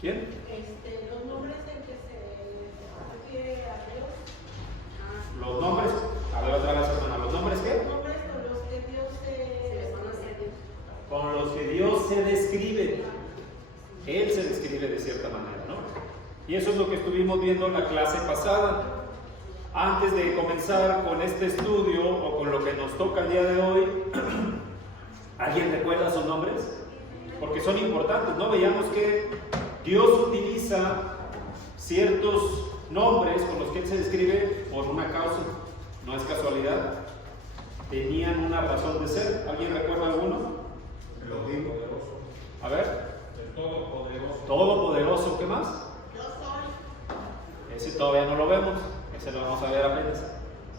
¿Quién? Los nombres en que se refiere a Dios. Los nombres, a ver otra vez, hermana, ¿los nombres qué? Los nombres con los que Dios se conoce a Dios. Con los que Dios se describe. Él se describe de cierta manera, ¿no? Y eso es lo que estuvimos viendo en la clase pasada. Antes de comenzar con este estudio o con lo que nos toca el día de hoy, ¿alguien recuerda sus nombres? Porque son importantes, ¿no? Veíamos que Dios utiliza ciertos nombres con los que Él se describe por una causa, no es casualidad. Tenían una razón de ser. ¿Alguien recuerda alguno? Elohim. A ver. El Todopoderoso. Todopoderoso, ¿qué más? Yo soy. Ese todavía no lo vemos, ese lo vamos a ver apenas.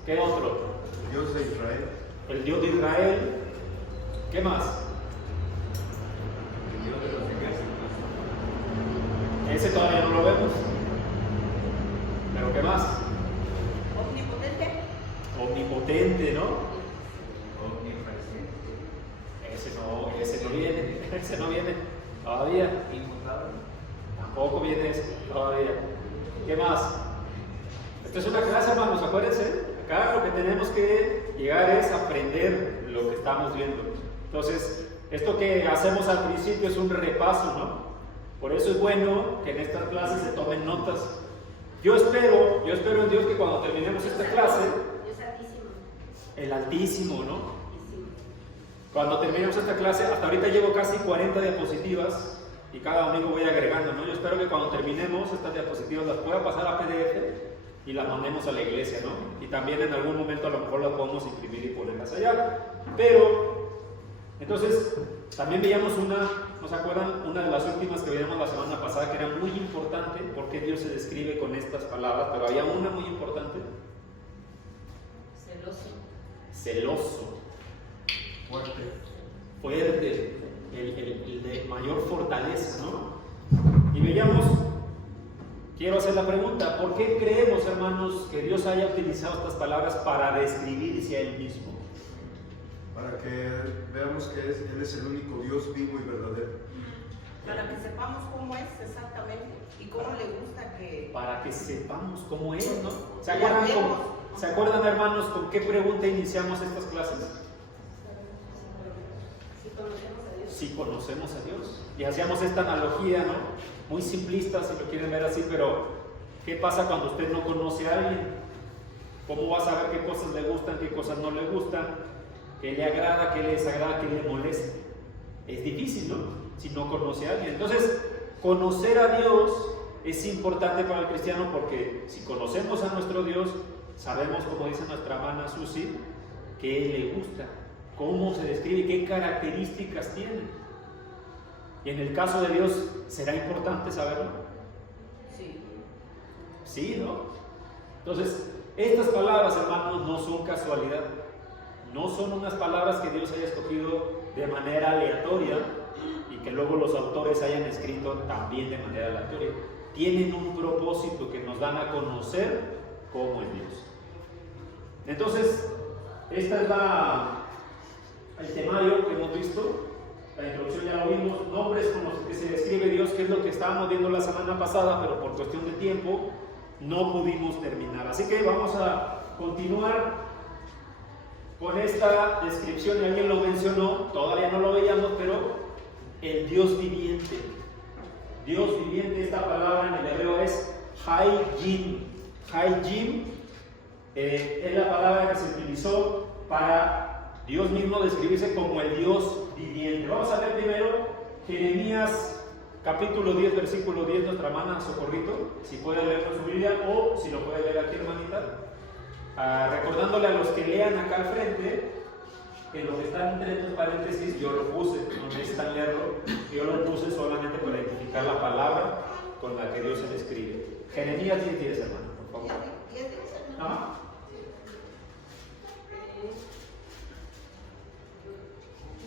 ¿Qué otro? Dios de Israel. El Dios de Israel. ¿Qué más? El Dios de los ejércitos. Ese todavía no lo vemos. ¿Pero qué más? Omnipotente. Omnipotente, ¿no? Omnipresente. Ese no viene, ese no viene todavía. Inmutable. Tampoco viene ese todavía. ¿Qué más? Esto es una clase, hermanos, acuérdense. Acá lo que tenemos que llegar es aprender lo que estamos viendo. Entonces, esto que hacemos al principio es un repaso, ¿no? Por eso es bueno que en estas clases se tomen notas. Yo espero en Dios que cuando terminemos esta clase, Dios altísimo. el Altísimo, ¿no? Cuando terminemos esta clase, hasta ahorita llevo casi 40 diapositivas y cada domingo voy agregando, ¿no? Yo espero que cuando terminemos estas diapositivas las pueda pasar a PDF y las mandemos a la iglesia, ¿no? Y también en algún momento a lo mejor las podemos imprimir y ponerlas allá. Pero, entonces, también veíamos ¿no se acuerdan? Una de las últimas que veíamos la semana pasada que era muy importante, porque Dios se describe con estas palabras, pero había una muy importante. Celoso. Celoso. Fuerte, el de mayor fortaleza, ¿no? Y veíamos, quiero hacer la pregunta, ¿por qué creemos, hermanos, que Dios haya utilizado estas palabras para describirse a Él mismo? Para que veamos que Él es el único Dios vivo y verdadero. Para que sepamos cómo es exactamente y cómo le gusta que... Para que sepamos cómo es, ¿no? Lo ¿Se acuerdan, hermanos, con qué pregunta iniciamos estas clases? Si conocemos a Dios. Si conocemos a Dios. Y hacíamos esta analogía, ¿no? Muy simplista, si lo quieren ver así, pero ¿qué pasa cuando usted no conoce a alguien? ¿Cómo va a saber qué cosas le gustan, qué cosas no le gustan? ¿Qué le agrada, qué le desagrada, qué le molesta? Es difícil, ¿no? Si no conoce a alguien. Entonces, conocer a Dios es importante para el cristiano porque si conocemos a nuestro Dios, sabemos, como dice nuestra hermana Susi, qué le gusta, cómo se describe, qué características tiene. Y en el caso de Dios, ¿será importante saberlo? Sí. Sí, ¿no? Entonces, estas palabras, hermanos, no son casualidad. No son unas palabras que Dios haya escogido de manera aleatoria y que luego los autores hayan escrito también de manera aleatoria. Tienen un propósito que nos dan a conocer cómo es Dios. Entonces, esta es el temario que hemos visto. La introducción ya lo vimos, nombres con los que se describe Dios, que es lo que estábamos viendo la semana pasada, pero por cuestión de tiempo no pudimos terminar. Así que vamos a continuar con esta descripción, y alguien lo mencionó, todavía no lo veíamos, pero el Dios viviente. Dios viviente, esta palabra en el hebreo es Hay-Jim. Hay-Jim es la palabra que se utilizó para Dios mismo describirse como el Dios viviente. Vamos a ver primero Jeremías capítulo 10, versículo 10, nuestra hermana Socorrito, si puede leerlo en su Biblia o si lo puede leer aquí, hermanita. Recordándole a los que lean acá al frente que lo que está entre estos paréntesis yo lo puse, no necesitan leerlo, yo lo puse solamente para identificar la palabra con la que Dios se describe. Jeremías 10:10, hermano, por favor. ¿Ah?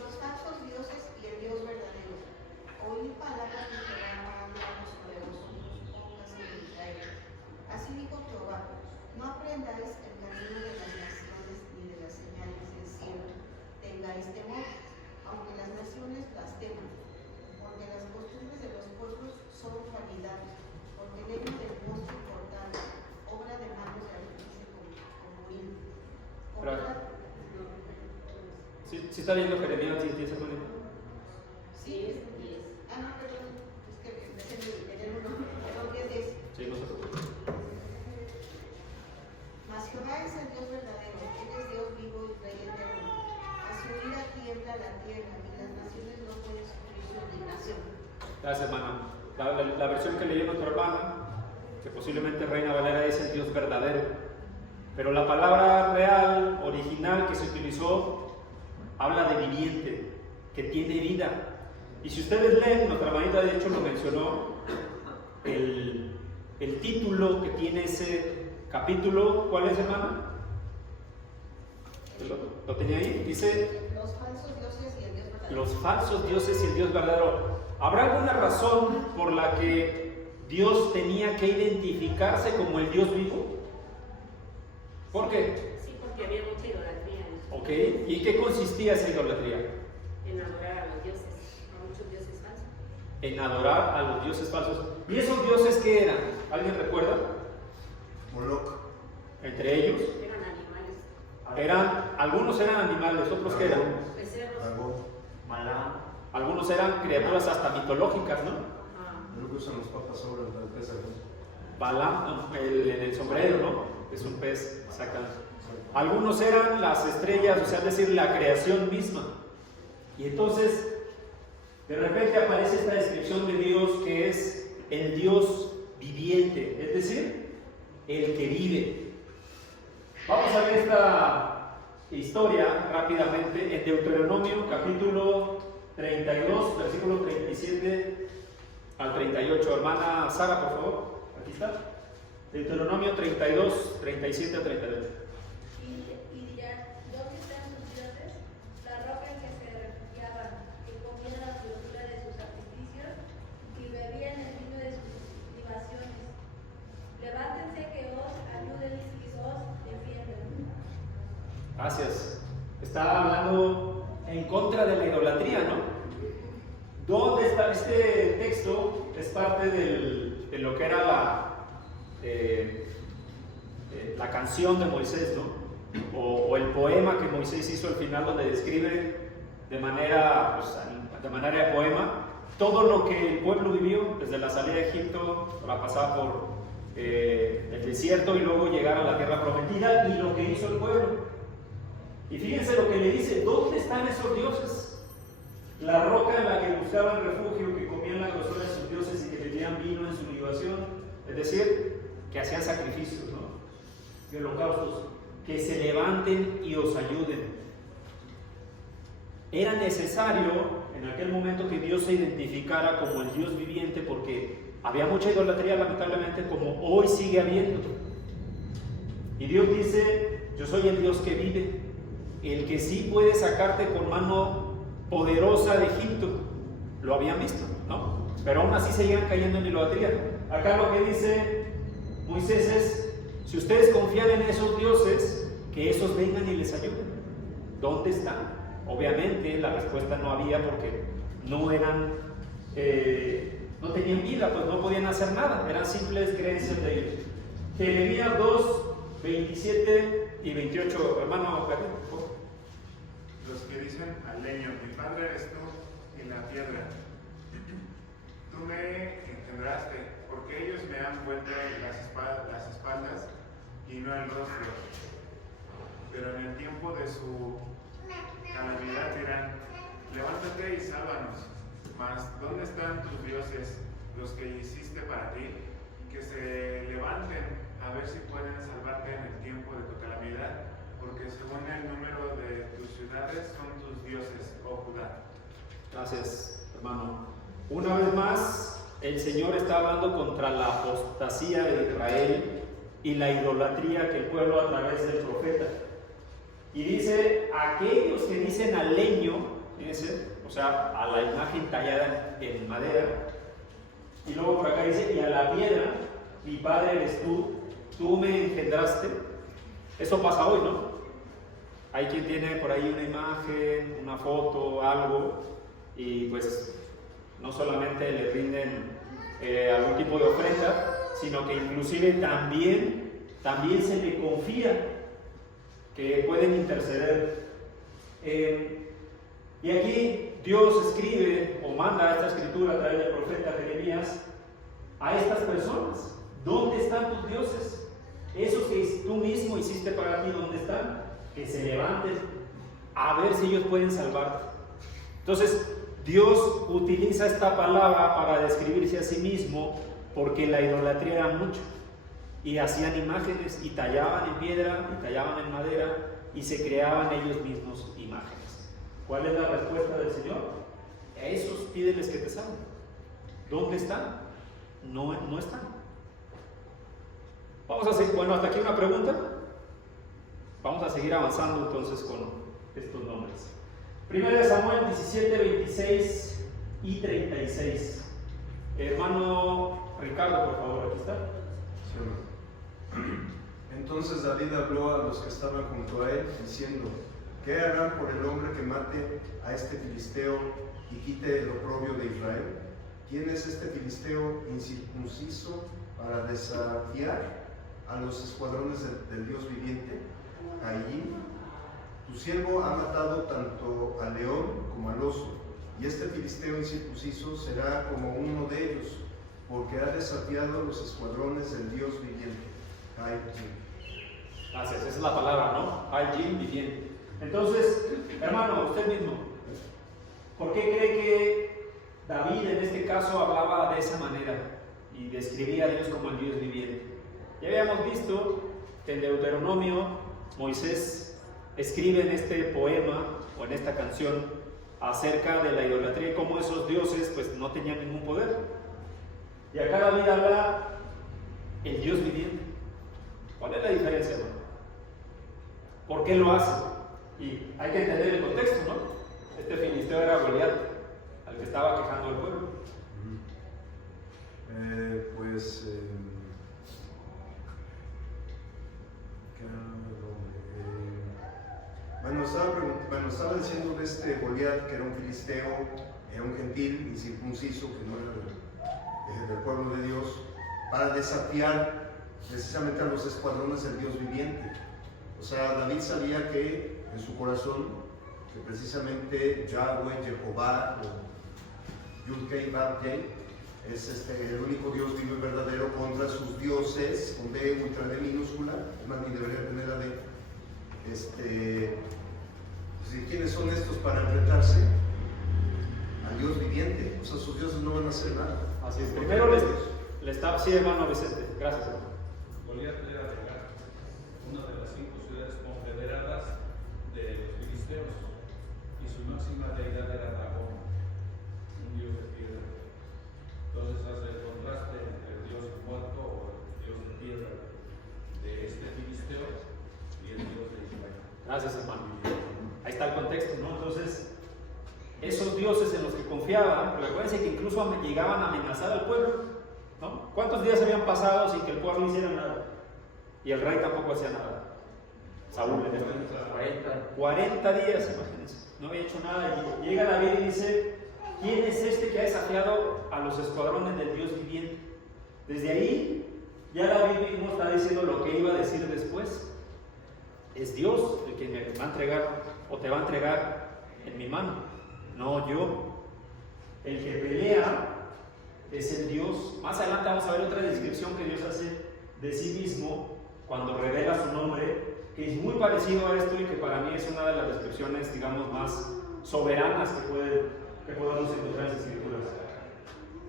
Los falsos dioses y el Dios verdadero. Oíd palabras de Jehová, los poderosos, pocas de Israel. Así dijo Jehová: no aprendáis el camino de las naciones ni de las señales del cielo. Tengáis temor, aunque las naciones las teman, porque las costumbres de los pueblos son falibles. ¿Sí está viendo Jeremías 10, hermano? Sí, es 10. Ah, no, perdón. Es que empecé en el 1. Perdón, 10. Sí, no se preocupe. Mas Jehová es el Dios verdadero, Él es Dios vivo y Rey eterno. A su ira tiembla la tierra y las naciones no pueden sufrir su indignación. Gracias, hermana. La versión que leyó nuestra hermana, que posiblemente Reina Valera, es el Dios verdadero. Pero la palabra real, original que se utilizó, habla de viviente, que tiene vida. Y si ustedes leen, nuestra hermanita de hecho lo mencionó, el título que tiene ese capítulo, ¿cuál es, hermana? ¿Lo tenía ahí? Dice: Los falsos dioses y el Dios verdadero. los falsos dioses y el Dios verdadero. ¿Habrá alguna razón por la que Dios tenía que identificarse como el Dios vivo? ¿Por qué? Sí, porque había mucha idolatría. Ok, ¿y en qué consistía esa idolatría? En adorar a los dioses, a muchos dioses falsos. En adorar a los dioses falsos. ¿Y esos dioses qué eran? ¿Alguien recuerda? Moloch. Entre ellos, Eran animales, algunos eran animales, otros qué eran. becerros. Dragón. Algunos eran criaturas hasta mitológicas, ¿no? Ajá. Lo que usan los papas sobre la empresa. Balaam, en el sombrero, ¿no? Es un pez, sacan. Algunos eran las estrellas, o sea, es decir, la creación misma. Y entonces, de repente aparece esta descripción de Dios que es el Dios viviente, es decir, el que vive. Vamos a ver esta historia rápidamente en Deuteronomio capítulo 32, versículo 37 al 38. Hermana Sara, por favor, aquí está. Deuteronomio 32, 37 al 38. Y dirán: ¿dónde están sus dioses? La roca en que se refugiaban, que comían la dulzura de sus sacrificios y bebían el vino de sus libaciones. Levántense, que os ayuden y os defiendan. Gracias. Está hablando en contra de la idolatría, ¿no? ¿Dónde está este texto? Es parte de lo que era la canción de Moisés, ¿no? O el poema que Moisés hizo al final, donde describe de manera de poema todo lo que el pueblo vivió desde la salida de Egipto, la pasada por el desierto y luego llegar a la tierra prometida, y lo que hizo el pueblo. Y fíjense lo que le dice: ¿dónde están esos dioses? La roca en la que buscaban refugio, que comían la grosura de sus dioses y que bebían vino en su libación, es decir, que hacían sacrificios, ¿no? Y holocaustos, que se levanten y os ayuden. Era necesario en aquel momento que Dios se identificara como el Dios viviente, porque había mucha idolatría, lamentablemente, como hoy sigue habiendo. Y Dios dice: yo soy el Dios que vive, el que sí puede sacarte con mano poderosa de Egipto. Lo habían visto, ¿no? Pero aún así seguían cayendo en idolatría. Acá lo que dice Moisés es: si ustedes confían en esos dioses, que esos vengan y les ayuden. ¿Dónde están? Obviamente la respuesta no había, porque no eran, no tenían vida, pues no podían hacer nada, eran simples creencias de ellos. Jeremías 2, 27 y 28, hermano Pedro, por favor. Los que dicen al leño: mi padre eres tú, y la piedra: tú me engendraste, porque ellos me han vuelto las espaldas y no el rostro. Pero en el tiempo de su calamidad dirán: levántate y sálvanos. Mas ¿dónde están tus dioses, los que hiciste para ti? Que se levanten a ver si pueden salvarte en el tiempo de tu calamidad, porque según el número de tus ciudades son tus dioses, oh Judá. Gracias, hermano. Una vez más, el Señor está hablando contra la apostasía de Israel y la idolatría que el pueblo a través del profeta. Y dice: aquellos que dicen al leño, fíjense, o sea, a la imagen tallada en madera, y luego por acá dice: y a la piedra, mi padre eres tú, tú me engendraste. Eso pasa hoy, ¿no? Hay quien tiene por ahí una imagen, una foto, algo, y pues no solamente le rinden algún tipo de ofrenda, sino que inclusive también se le confía que pueden interceder Y aquí Dios escribe o manda esta escritura a través del profeta Jeremías a estas personas. ¿Dónde están tus dioses? Esos que tú mismo hiciste para ti, ¿dónde están? Que se levanten a ver si ellos pueden salvarte. Entonces, Dios utiliza esta palabra para describirse a sí mismo, porque la idolatría era mucho. Y hacían imágenes, y tallaban en piedra, y tallaban en madera, y se creaban ellos mismos imágenes. ¿Cuál es la respuesta del Señor? A esos pídeles que te salven. ¿Dónde están? No están. Vamos a seguir, bueno, hasta aquí una pregunta. Vamos a seguir avanzando entonces con estos nombres. 1 Samuel 17, 26 y 36. Hermano Ricardo, por favor, aquí está. Entonces David habló a los que estaban junto a él, diciendo: ¿qué harán por el hombre que mate a este filisteo y quite el oprobio de Israel? ¿Quién es este filisteo incircunciso para desafiar a los escuadrones del Dios viviente? Caín, tu siervo ha matado tanto al león como al oso, y este filisteo incircunciso será como uno de ellos, porque ha desafiado a los escuadrones del Dios viviente. Caín. Gracias, esa es la palabra, ¿no? Allí viviente. Entonces, hermano, usted mismo, ¿por qué cree que David en este caso hablaba de esa manera y describía a Dios como el Dios viviente? Ya habíamos visto que en Deuteronomio Moisés escribe en este poema o en esta canción acerca de la idolatría y cómo esos dioses pues no tenían ningún poder. Y acá David habla el Dios viviente. ¿Cuál es la diferencia, hermano? ¿Por qué lo hace? Y hay que entender el contexto, ¿no? Este filisteo era Goliat, al que estaba quejando al pueblo. Estaba diciendo de este Goliat, que era un filisteo, era un gentil, incircunciso, que no era del pueblo de Dios, para desafiar precisamente a los escuadrones del Dios viviente. O sea, David sabía que en su corazón, que precisamente Yahweh, Jehová, o Yud-Kei Vav-Kei, es el único Dios vivo y verdadero contra sus dioses, con D ultra D minúscula, es más, ni debería tener la D. ¿Quiénes son estos para enfrentarse al Dios viviente? O sea, sus dioses no van a hacer nada. Así es. Primero le estaba... Sí, hermano Vicente, gracias, hermano. Goliat era de Gat, una de las 5 ciudades confederadas de los filisteos, y su máxima deidad era Dagón, un dios de piedra. Entonces hace el contraste entre el dios muerto o el dios de piedra de este filisteo y el dios de Israel. Gracias, hermano. Ahí está el contexto, ¿no? Entonces, esos dioses en los que confiaban, recuerden que incluso llegaban a amenazar al pueblo, ¿no? ¿Cuántos días habían pasado sin que el pueblo hiciera nada? Y el rey tampoco hacía nada. Saúl en este 40 días, imagínense, no había hecho nada. Y llega David y dice: ¿quién es este que ha desafiado a los escuadrones del Dios viviente? Desde ahí, ya David mismo está diciendo lo que iba a decir después. Es Dios el que me va a entregar o te va a entregar en mi mano, no yo. El que pelea es el Dios. Más adelante vamos a ver otra descripción que Dios hace de sí mismo cuando revela su nombre, que es muy parecido a esto y que para mí es una de las descripciones, digamos, más soberanas que podemos encontrar en las Escrituras.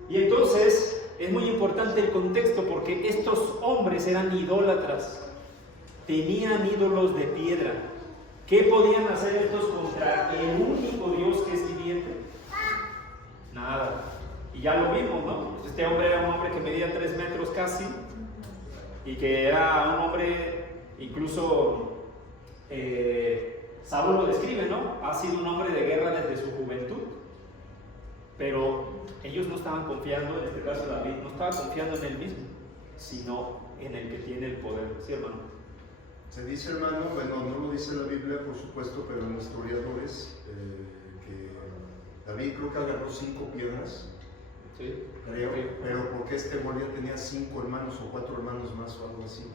Y entonces es muy importante el contexto, porque estos hombres eran idólatras. Tenían ídolos de piedra. ¿Qué podían hacer estos contra el único Dios que es viviente? Nada. Y ya lo vimos, ¿no? Este hombre era un hombre que medía 3 metros casi, y que era un hombre, incluso Saúl lo describe, ¿no? Ha sido un hombre de guerra desde su juventud. Pero ellos no estaban confiando, en este caso David, no estaba confiando en él mismo, sino en el que tiene el poder. ¿Sí, hermano? Se dice, hermano, bueno, no lo dice la Biblia, por supuesto, pero en historiadores, que David creo que agarró 5 piedras, Sí, creo, pero porque este Goliat tenía 5 hermanos o 4 hermanos más o algo así.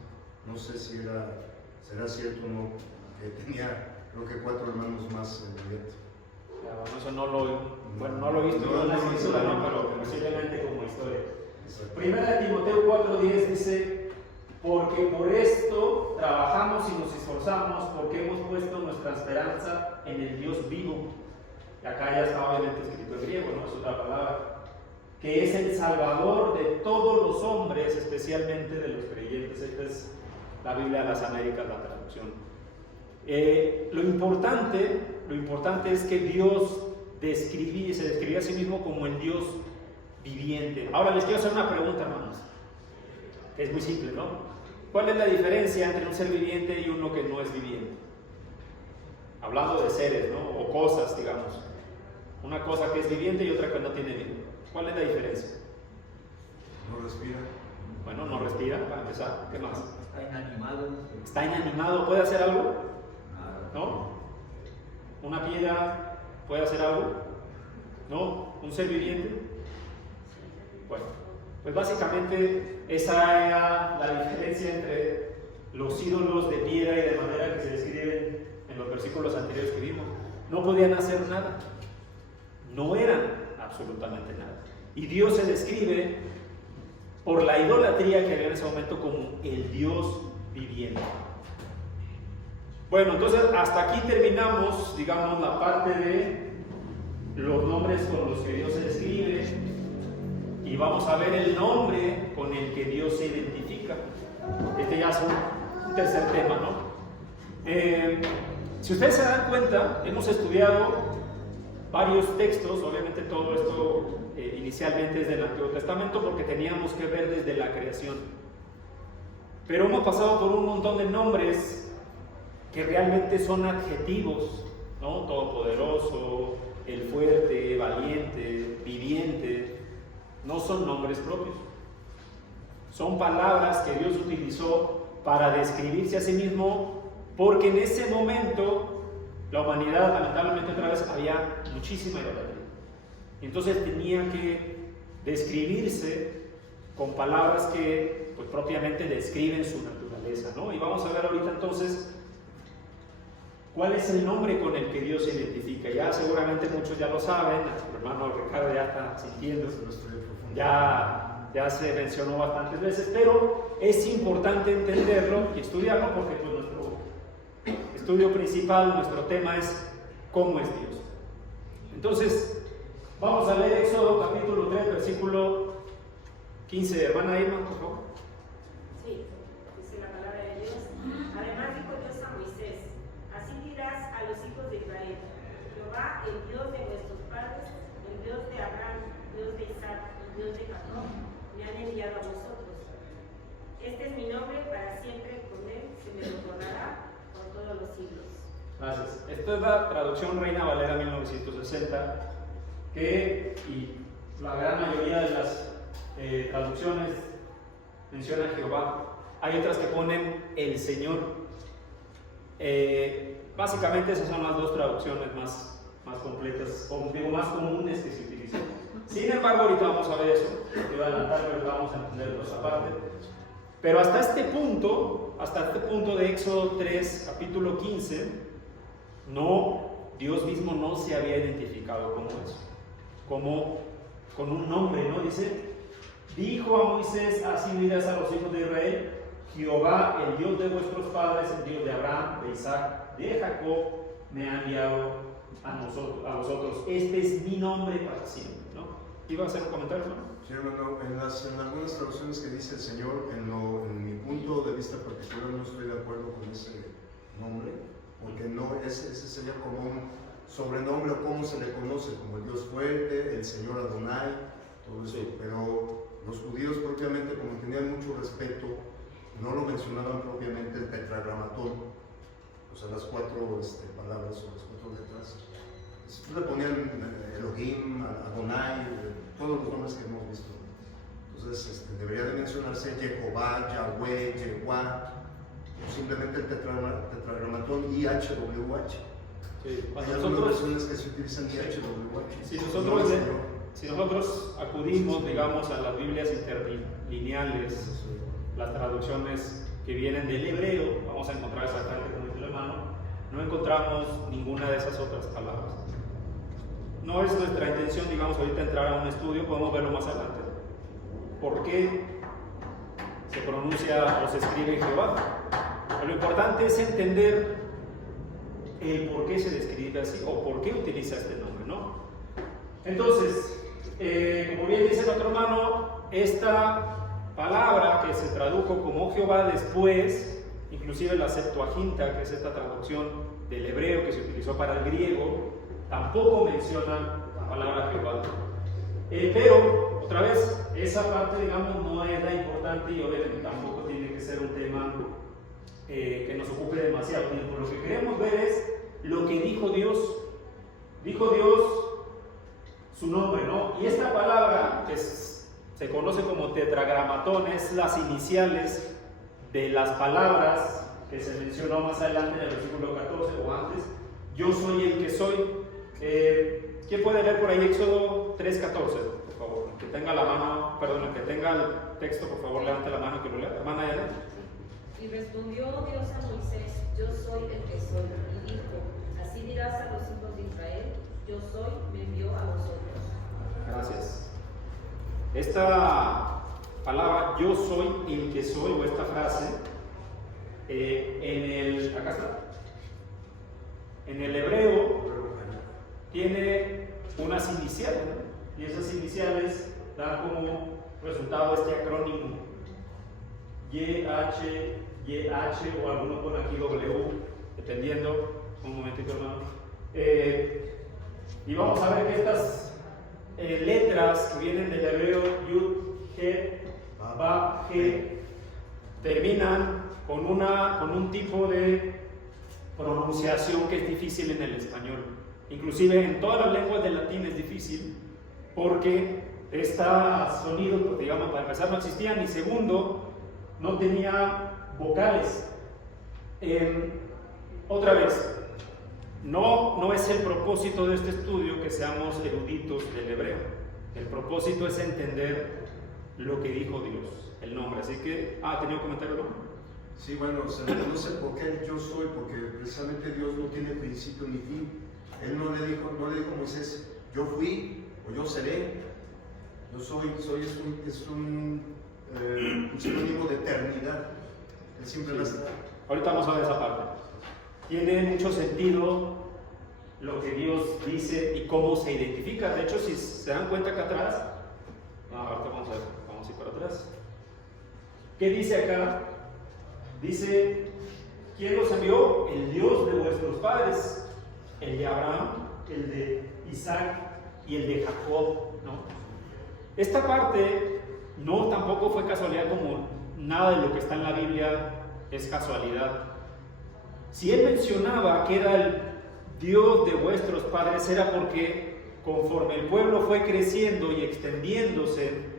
No sé si será cierto o no, que tenía creo que 4 hermanos más en Oriente. Ya, bueno, eso no lo he visto yo en la escritura, ¿no? Pero posiblemente como historia. Primera de Timoteo 4:10 dice: porque por esto trabajamos y nos esforzamos, porque hemos puesto nuestra esperanza en el Dios vivo. Y acá ya está obviamente escrito en griego, ¿no? Es otra palabra. Que es el Salvador de todos los hombres, especialmente de los creyentes. Esta es la Biblia de las Américas, la traducción. Lo importante es que Dios se describía a sí mismo como el Dios viviente. Ahora les quiero hacer una pregunta, hermanos, que es muy simple, ¿no? ¿Cuál es la diferencia entre un ser viviente y uno que no es viviente? Hablando de seres, ¿no? O cosas, digamos. Una cosa que es viviente y otra que no tiene vida. ¿Cuál es la diferencia? No respira. Bueno, no respira, para empezar. ¿Qué más? Está inanimado. Está inanimado, ¿puede hacer algo? ¿No? ¿Una piedra puede hacer algo? ¿No? ¿Un ser viviente? Bueno, pues básicamente esa era la diferencia entre los ídolos de piedra y de madera que se describen en los versículos anteriores que vimos. No podían hacer nada. No eran absolutamente nada. Y Dios se describe por la idolatría que había en ese momento como el Dios viviente. Bueno, entonces hasta aquí terminamos, digamos, la parte de los nombres con los que Dios se describe, y vamos a ver el nombre con el que Dios se identifica. Este ya es un tercer tema, ¿no? Si ustedes se dan cuenta, hemos estudiado varios textos, obviamente todo esto inicialmente es del Antiguo Testamento porque teníamos que ver desde la creación, pero hemos pasado por un montón de nombres que realmente son adjetivos, ¿no? Todopoderoso, el fuerte, valiente, viviente. No son nombres propios, son palabras que Dios utilizó para describirse a sí mismo, porque en ese momento la humanidad, lamentablemente otra vez, había muchísima idolatría. Entonces tenía que describirse con palabras que pues, propiamente describen su naturaleza, ¿no? Y vamos a ver ahorita entonces cuál es el nombre con el que Dios se identifica. Ya seguramente muchos ya lo saben, nuestro hermano Ricardo ya está sintiendo, ya se mencionó bastantes veces, pero es importante entenderlo y estudiarlo porque pues, nuestro estudio principal, nuestro tema es cómo es Dios. Entonces, vamos a leer Éxodo capítulo 3, versículo 15. Hermana Irma, por favor. Sí, dice la palabra de Dios. Además dijo Dios a Moisés: así dirás a los hijos de Israel: Jehová, el Dios de nuestros padres, el Dios de Abraham, el Dios de Isaac, el Dios de Jacob, me han enviado a vosotros. Este es mi nombre para siempre, con él se me recordará por todos los siglos. Gracias. Esta es la traducción Reina Valera 1960, y la gran mayoría de las traducciones menciona Jehová. Hay otras que ponen el Señor. Básicamente esas son las dos traducciones más completas, o digo, más comunes que se utilizan. Sin embargo, ahorita vamos a ver eso. Voy a adelantar, pero vamos a entender esa parte. Pero hasta este punto de Éxodo 3, capítulo 15, Dios mismo no se había identificado como eso, como con un nombre, ¿no? Dice: dijo a Moisés: así dirás a los hijos de Israel: Jehová, el Dios de vuestros padres, el Dios de Abraham, de Isaac, de Jacob, me ha enviado a vosotros. Este es mi nombre para siempre, ¿no? ¿Iba a hacer un comentario, no? Sí, hermano, en algunas traducciones que dice el Señor, en mi punto de vista particular no estoy de acuerdo con ese nombre, porque ese sería como un sobrenombre, o como se le conoce, como el Dios fuerte, el Señor Adonai, todo eso. Sí. Pero los judíos propiamente, como tenían mucho respeto, no lo mencionaban propiamente el tetragramatón, o sea, las 4 palabras o las 4 letras. Le ponían Elohim, Adonai, todos los nombres que hemos visto. Entonces debería de mencionarse Jehová, Yahweh, Yehová, o simplemente el tetragramatón IHWH. Sí. Hay algunas versiones que se utilizan IHWH. Si nosotros acudimos, digamos, a las Biblias interlineales, las traducciones que vienen del hebreo, vamos a encontrar exactamente como dice el hermano, no encontramos ninguna de esas otras palabras. No es nuestra intención, digamos, ahorita entrar a un estudio, podemos verlo más adelante. ¿Por qué se pronuncia o se escribe Jehová? Pero lo importante es entender el por qué se describe así o por qué utiliza este nombre, ¿no? Entonces, como bien dice nuestro hermano, esta palabra que se tradujo como Jehová después, inclusive la Septuaginta, que es esta traducción del hebreo que se utilizó para el griego, tampoco menciona la palabra Jehová. Pero, otra vez, esa parte, digamos, no es la importante y obviamente tampoco tiene que ser un tema que nos ocupe demasiado tiempo. Lo que queremos ver es lo que dijo Dios. Dijo Dios su nombre, ¿no? Y esta palabra, que se conoce como tetragramatón, es las iniciales de las palabras que se mencionó más adelante en el versículo 14 o antes. Yo soy el que soy. ¿Quién puede leer por ahí Éxodo 3:14, por favor? El que tenga la mano, perdón, el que tenga el texto, por favor, levante la mano que lo lea. Hermana Yana. Y respondió Dios a Moisés, yo soy el que soy, y dijo, así dirás a los hijos de Israel, yo soy, me envió a vosotros. Gracias. Esta palabra, yo soy el que soy, o esta frase, acá está, en el hebreo tiene unas iniciales, ¿no? Y esas iniciales dan como resultado este acrónimo YH o alguno pone aquí W, dependiendo. Un momentito, hermano. Y vamos a ver que estas letras que vienen del hebreo Yud, He, Ba, He, terminan con un tipo de pronunciación que es difícil en el español. Inclusive en todas las lenguas del latín es difícil porque estos sonidos, pues, digamos, para empezar no existían, y segundo, no tenía vocales. Otra vez, no es el propósito de este estudio que seamos eruditos del hebreo. El propósito es entender lo que dijo Dios, el nombre. Así que, ¿tenía un comentario, no? Sí, bueno, se le conoce por qué el yo soy, porque precisamente Dios no tiene principio ni fin. Él no le dijo a Moisés, yo fui o yo seré. Yo soy es un sinónimo de eternidad. Él siempre va a estar. Ahorita vamos a ver esa parte. Tiene mucho sentido lo que Dios dice y cómo se identifica. De hecho, si se dan cuenta acá atrás, ahorita vamos a ir para atrás. ¿Qué dice acá? Dice, ¿quién los envió? El Dios de vuestros padres, el de Abraham, el de Isaac y el de Jacob, ¿no? Esta parte tampoco fue casualidad, como nada de lo que está en la Biblia es casualidad. Si él mencionaba que era el Dios de vuestros padres, era porque conforme el pueblo fue creciendo y extendiéndose,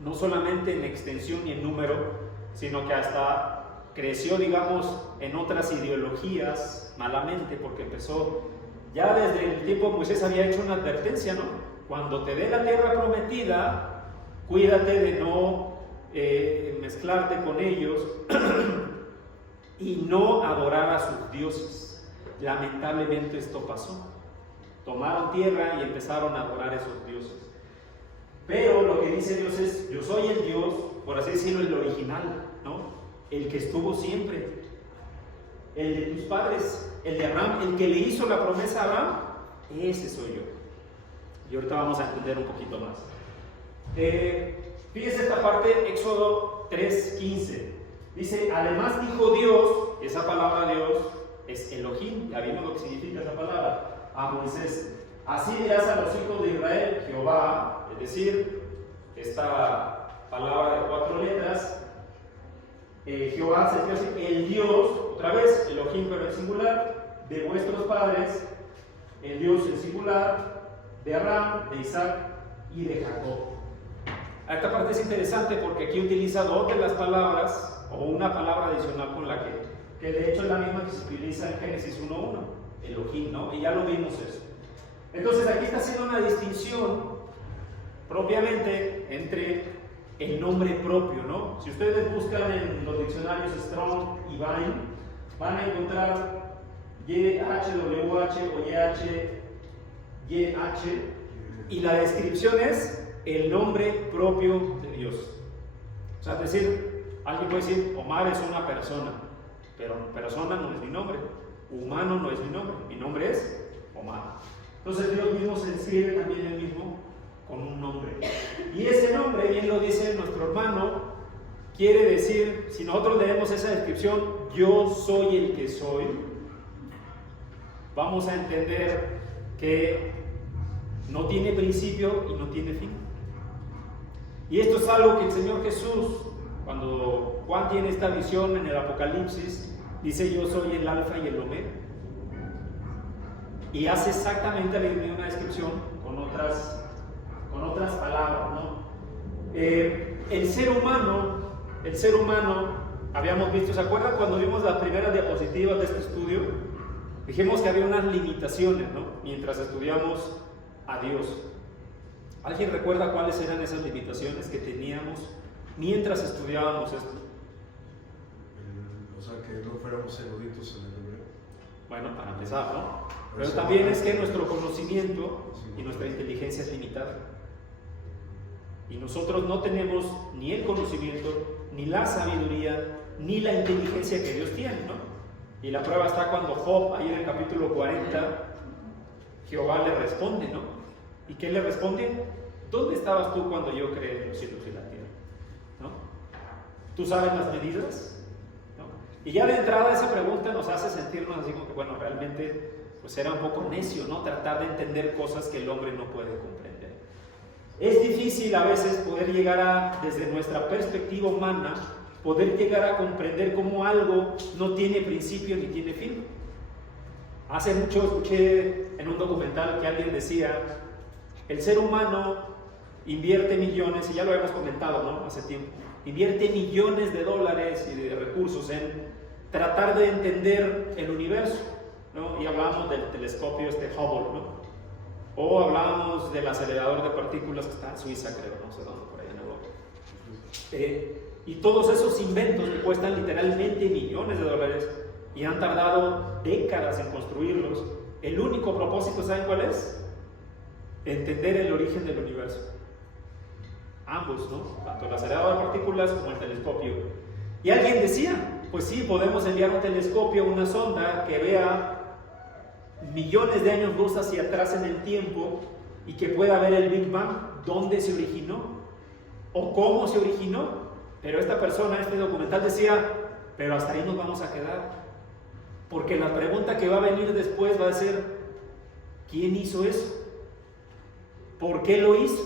no solamente en extensión y en número, sino que hasta creció, digamos, en otras ideologías malamente, porque empezó, ya desde el tiempo de Moisés había hecho una advertencia, ¿no? Cuando te dé la tierra prometida, cuídate de no mezclarte con ellos y no adorar a sus dioses. Lamentablemente esto pasó. Tomaron tierra y empezaron a adorar a esos dioses. Pero lo que dice Dios es, yo soy el Dios, por así decirlo, el original, ¿no? El que estuvo siempre, el de tus padres, el de Abraham, el que le hizo la promesa a Abraham, ese soy yo. Y ahorita vamos a entender un poquito más. Fíjese esta parte, Éxodo 3:15. Dice, además dijo Dios, esa palabra Dios es Elohim, ya vimos lo que significa esa palabra, a Moisés, así dirás a los hijos de Israel, Jehová, es decir, esta palabra de 4 letras, Jehová se quiere decir el Dios, otra vez, Elohim pero en singular, de vuestros padres, el Dios en singular, de Abraham, de Isaac y de Jacob. Esta parte es interesante porque aquí utiliza 2 de las palabras, o una palabra adicional con la que de hecho es la misma que se utiliza en Génesis 1:1, Elohim, ¿no? Y ya lo vimos eso. Entonces aquí está haciendo una distinción propiamente entre el nombre propio, ¿no? Si ustedes buscan en los diccionarios Strong y Vine, van a encontrar YHWH o YH, y la descripción es el nombre propio de Dios. O sea, es decir, alguien puede decir, Omar es una persona, pero persona no es mi nombre, humano no es mi nombre es Omar. Entonces Dios mismo se describe también él mismo con un nombre. Y ese nombre, bien lo dice nuestro hermano, quiere decir, si nosotros leemos esa descripción, yo soy el que soy, vamos a entender que no tiene principio y no tiene fin. Y esto es algo que el Señor Jesús, cuando Juan tiene esta visión en el Apocalipsis, dice: yo soy el alfa y el omega. Y hace exactamente una descripción con otras palabras, ¿no? El ser humano, habíamos visto, ¿se acuerdan cuando vimos las primeras diapositivas de este estudio? Dijimos que había unas limitaciones, ¿no? Mientras estudiamos a Dios. ¿Alguien recuerda cuáles eran esas limitaciones que teníamos mientras estudiábamos esto? O sea, que no fuéramos eruditos en el hebreo. Bueno, para empezar, ¿no? Pero también es que nuestro conocimiento y nuestra inteligencia es limitada. Y nosotros no tenemos ni el conocimiento, ni la sabiduría, ni la inteligencia que Dios tiene, ¿no? Y la prueba está cuando Job, ahí en el capítulo 40, Jehová le responde, ¿no? ¿Y qué le responde? ¿Dónde estabas tú cuando yo creé los cielos y la tierra? ¿No? ¿Tú sabes las medidas? ¿No? Y ya de entrada esa pregunta nos hace sentirnos así como que, bueno, realmente pues era un poco necio, ¿no? Tratar de entender cosas que el hombre no puede comprender. Es difícil a veces poder llegar a, desde nuestra perspectiva humana, poder llegar a comprender cómo algo no tiene principio ni tiene fin. Hace mucho escuché en un documental que alguien decía: el ser humano invierte millones, y ya lo hemos comentado, ¿no? Hace tiempo, invierte millones de dólares y de recursos en tratar de entender el universo, ¿no? Y hablábamos del telescopio Hubble, ¿no? O hablábamos del acelerador de partículas que está en Suiza, creo, no sé dónde, por ahí en Europa. Y todos esos inventos que cuestan literalmente millones de dólares y han tardado décadas en construirlos, el único propósito, ¿saben cuál es? Entender el origen del universo. Ambos, ¿no? Tanto el acelerador de partículas como el telescopio. Y alguien decía, pues sí, podemos enviar un telescopio, una sonda que vea millones de años luz hacia atrás en el tiempo y que pueda ver el Big Bang, dónde se originó o cómo se originó. Pero esta persona, este documental decía, pero hasta ahí nos vamos a quedar, porque la pregunta que va a venir después va a ser: ¿quién hizo eso? ¿Por qué lo hizo?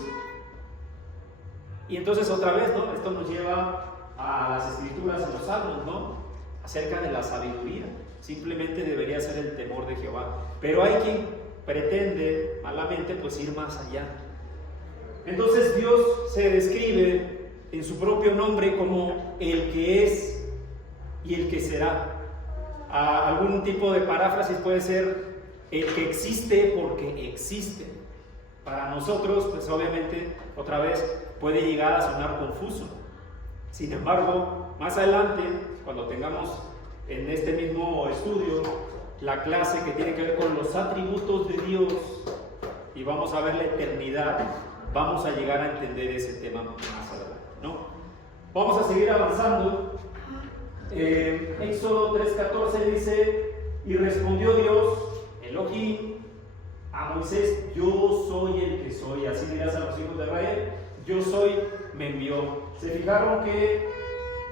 Y entonces otra vez, ¿no? Esto nos lleva a las escrituras en los salmos, ¿no? Acerca de la sabiduría. Simplemente debería ser el temor de Jehová. Pero hay quien pretende malamente pues ir más allá. Entonces Dios se describe en su propio nombre como el que es y el que será. Algún tipo de paráfrasis puede ser el que existe porque existe. Para nosotros, pues obviamente, otra vez puede llegar a sonar confuso. Sin embargo, más adelante, cuando tengamos en este mismo estudio la clase que tiene que ver con los atributos de Dios y vamos a ver la eternidad, vamos a llegar a entender ese tema más adelante, ¿no? Vamos a seguir avanzando. Éxodo 3:14 dice: y respondió Dios, Elohim, a Moisés: yo soy el que soy. Así dirás a los hijos de Israel: yo soy, me envió. ¿Se fijaron que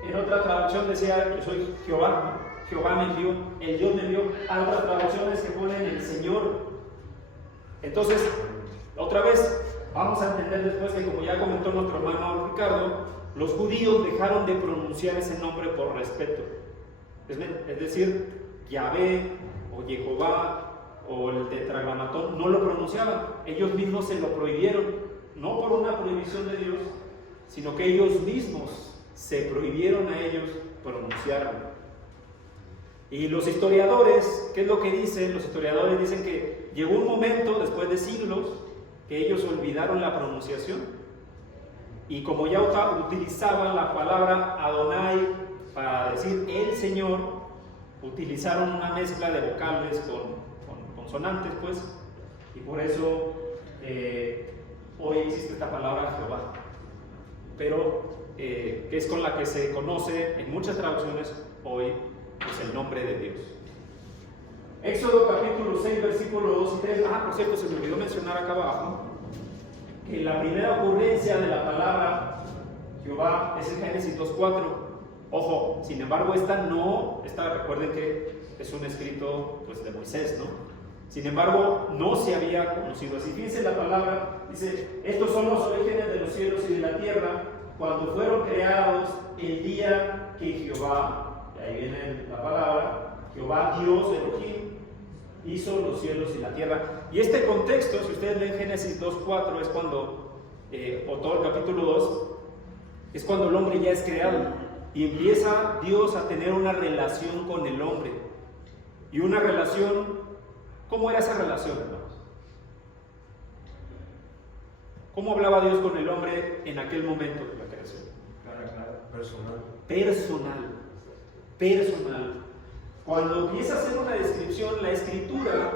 en otra traducción decía: yo soy Jehová? Jehová me envió, el Dios me envió. Hay otras traducciones que ponen el Señor. Entonces, otra vez, vamos a entender después que, como ya comentó nuestro hermano Ricardo, los judíos dejaron de pronunciar ese nombre por respeto. Es decir, Yahvé o Jehová o el tetragramatón no lo pronunciaban. Ellos mismos se lo prohibieron, no por una prohibición de Dios, sino que ellos mismos se prohibieron a ellos pronunciarlo. Y los historiadores, ¿qué es lo que dicen? Los historiadores dicen que llegó un momento, después de siglos, que ellos olvidaron la pronunciación. Y como ya utilizaban la palabra Adonai para decir el Señor, utilizaron una mezcla de vocales con consonantes, pues, y por eso hoy existe esta palabra Jehová, pero que es con la que se conoce en muchas traducciones hoy, pues, el nombre de Dios. Éxodo capítulo 6, versículos 2 y 3. Por cierto, se me olvidó mencionar acá abajo que la primera ocurrencia de la palabra Jehová es en Génesis 2:4. Ojo, sin embargo, recuerden que es un escrito, pues, de Moisés, ¿no? Sin embargo, no se había conocido así. Fíjense la palabra, dice: estos son los orígenes de los cielos y de la tierra, cuando fueron creados el día que Jehová, y ahí viene la palabra, Jehová Dios Elohim, hizo los cielos y la tierra. Y este contexto, si ustedes leen Génesis 2:4, es cuando, o todo el capítulo 2, es cuando el hombre ya es creado y empieza Dios a tener una relación con el hombre. Y una relación, ¿cómo era esa relación, hermanos? ¿Cómo hablaba Dios con el hombre en aquel momento de la creación? Personal. Cuando empieza a hacer una descripción, la escritura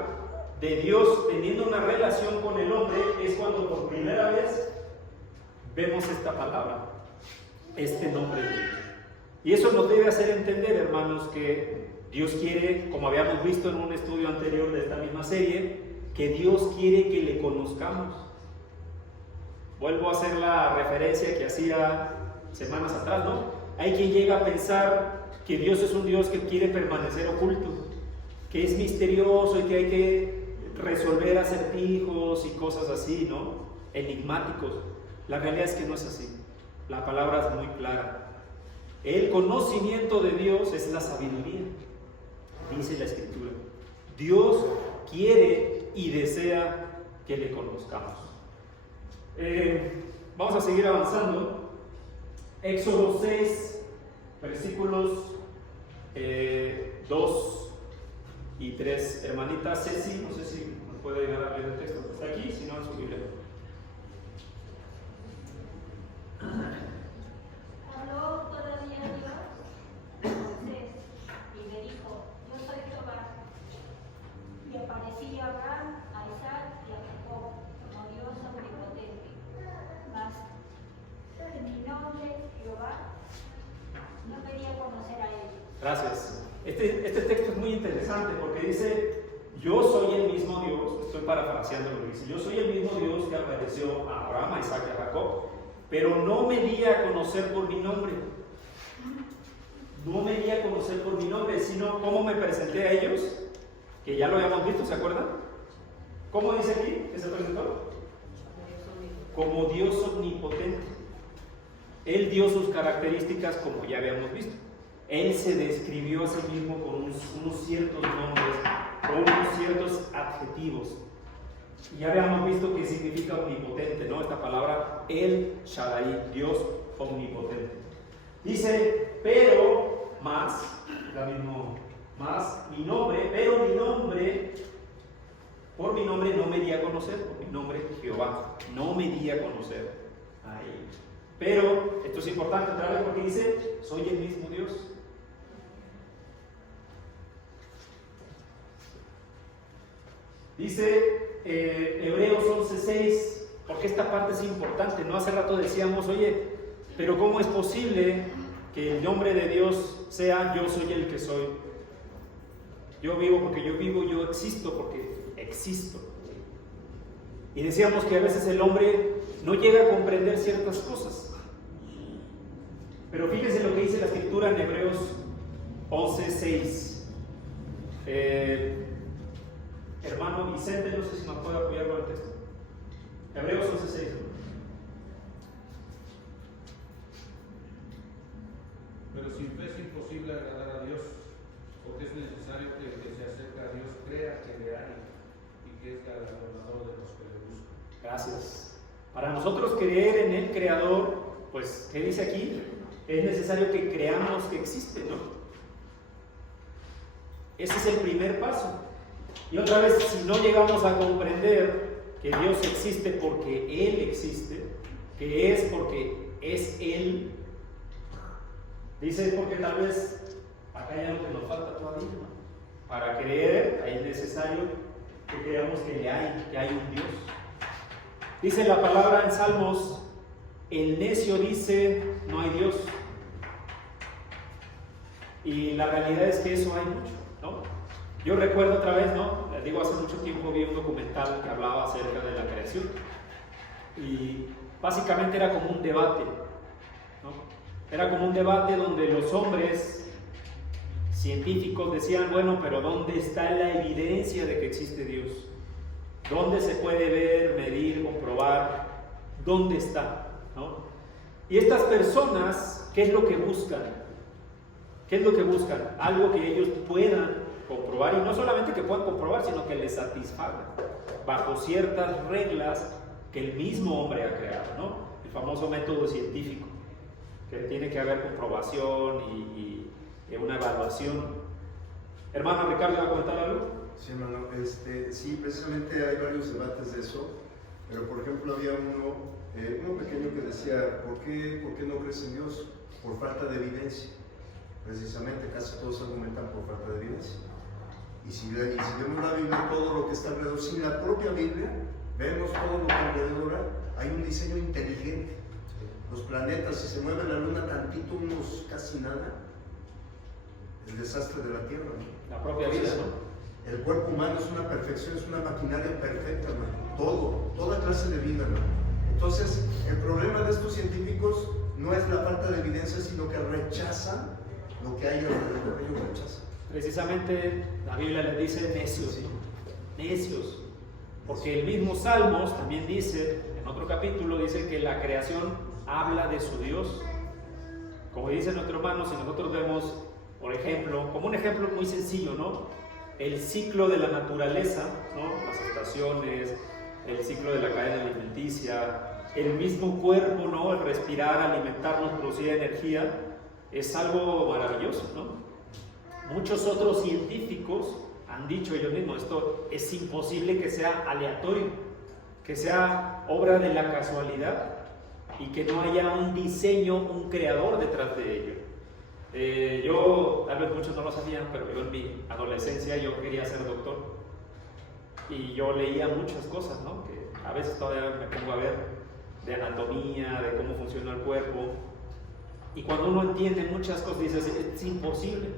de Dios teniendo una relación con el hombre, es cuando por primera vez vemos esta palabra, este nombre de Dios. Y eso nos debe hacer entender, hermanos, que Dios quiere, como habíamos visto en un estudio anterior de esta misma serie, que Dios quiere que le conozcamos. Vuelvo a hacer la referencia que hacía semanas atrás, ¿no? Hay quien llega a pensar que Dios es un Dios que quiere permanecer oculto, que es misterioso y que hay que resolver acertijos y cosas así, ¿no? Enigmáticos. La realidad es que no es así. La palabra es muy clara. El conocimiento de Dios es la sabiduría, dice la Escritura. Dios quiere y desea que le conozcamos. Vamos a seguir avanzando. Éxodo 6, versículos 2 y 3. Hermanita Ceci, no sé si nos puede ayudar a leer el texto. Está aquí, si no, en su Biblia. Habló todavía Dios a Moisés y le dijo: yo soy Jehová. Y aparecí a Abraham, a Isaac y a Jacob como Dios omnipotente. Mas en mi nombre, Jehová, no quería conocer a él. Gracias. Este texto es muy interesante porque dice: yo soy el mismo Dios. Estoy parafraseando lo que dice: yo soy el mismo Dios que apareció a Abraham, a Isaac y a Jacob, pero no me di a conocer por mi nombre. No me di a conocer por mi nombre, sino cómo me presenté a ellos, que ya lo habíamos visto, ¿se acuerdan? ¿Cómo dice aquí que se presentó? Como Dios omnipotente. Él dio sus características como ya habíamos visto. Él se describió a sí mismo con unos ciertos nombres, con unos ciertos adjetivos. Y ya habíamos visto que significa omnipotente, ¿no? Esta palabra, El Shaddai, Dios omnipotente. Dice: pero más, la mismo, más mi nombre, pero mi nombre, por mi nombre no me di a conocer, por mi nombre Jehová, no me di a conocer a él. Pero, esto es importante otra vez porque dice: soy el mismo Dios. Dice Hebreos 11:6, porque esta parte es importante, ¿no? Hace rato decíamos: oye, pero ¿cómo es posible que el nombre de Dios sea yo soy el que soy? Yo vivo porque yo vivo, yo existo porque existo. Y decíamos que a veces el hombre no llega a comprender ciertas cosas. Pero fíjense lo que dice la Escritura en Hebreos 11:6. Hermano Vicente, no sé si nos puede apoyar con el texto. Hebreos 11:6. Pero sin fe es imposible agradar a Dios, porque es necesario que el que se acerca a Dios crea que le hay y que es galardonador de los que le buscan. Gracias. Para nosotros creer en el Creador, pues, ¿qué dice aquí? Es necesario que creamos que existe, ¿no? Ese es el primer paso. Y otra vez, si no llegamos a comprender que Dios existe porque Él existe, que es porque es Él, dice, porque tal vez Acá hay algo que nos falta todavía, ¿no? Para creer, es necesario que creamos que hay un Dios. Dice la palabra en Salmos, el necio dice, no hay Dios. Y la realidad es que eso hay mucho, ¿no? Yo recuerdo otra vez, ¿no? Les digo, hace mucho tiempo vi un documental que hablaba acerca de la creación. Y básicamente era como un debate, ¿no? Era como un debate donde los hombres científicos decían, bueno, pero ¿dónde está la evidencia de que existe Dios? ¿Dónde se puede ver, medir, comprobar? ¿Dónde está? ¿No? Y estas personas, ¿qué es lo que buscan? ¿Qué es lo que buscan? Algo que ellos puedan comprobar, y no solamente que puedan comprobar, sino que les satisfaga bajo ciertas reglas que el mismo hombre ha creado, ¿no? El famoso método científico, que tiene que haber comprobación y una evaluación. Hermano Ricardo, ¿va a comentar algo? Sí, hermano, sí, precisamente hay varios debates de eso, pero por ejemplo había uno pequeño que decía, ¿por qué no crees en Dios? Por falta de evidencia. Precisamente, casi todos argumentan por falta de evidencia. Y si vemos la Biblia, todo lo que está alrededor, sin la propia Biblia, vemos todo lo que alrededor hay un diseño inteligente. Los planetas, si se mueve la luna tantito, unos casi nada, el desastre de la Tierra, ¿no? La propia vida, ¿no? El cuerpo humano es una perfección, es una maquinaria perfecta, hermano. Toda clase de vida, hermano. Entonces, el problema de estos científicos no es la falta de evidencia, sino que rechazan lo que hay alrededor. Ellos rechazan. Precisamente la Biblia les dice necios, ¿no? Necios. Porque el mismo Salmos también dice, en otro capítulo, dice que la creación habla de su Dios. Como dice nuestro hermano, si nosotros vemos, por ejemplo, como un ejemplo muy sencillo, ¿no? El ciclo de la naturaleza, ¿no? Las estaciones, el ciclo de la cadena alimenticia, el mismo cuerpo, ¿no? El respirar, alimentarnos, producir energía, es algo maravilloso, ¿no? Muchos otros científicos han dicho ellos mismos, esto es imposible que sea aleatorio, que sea obra de la casualidad y que no haya un diseño, un creador detrás de ello. Yo, tal vez muchos no lo sabían, pero yo en mi adolescencia yo quería ser doctor y yo leía muchas cosas, ¿no? Que a veces todavía me pongo a ver de anatomía, de cómo funciona el cuerpo, y cuando uno entiende muchas cosas dices, es imposible,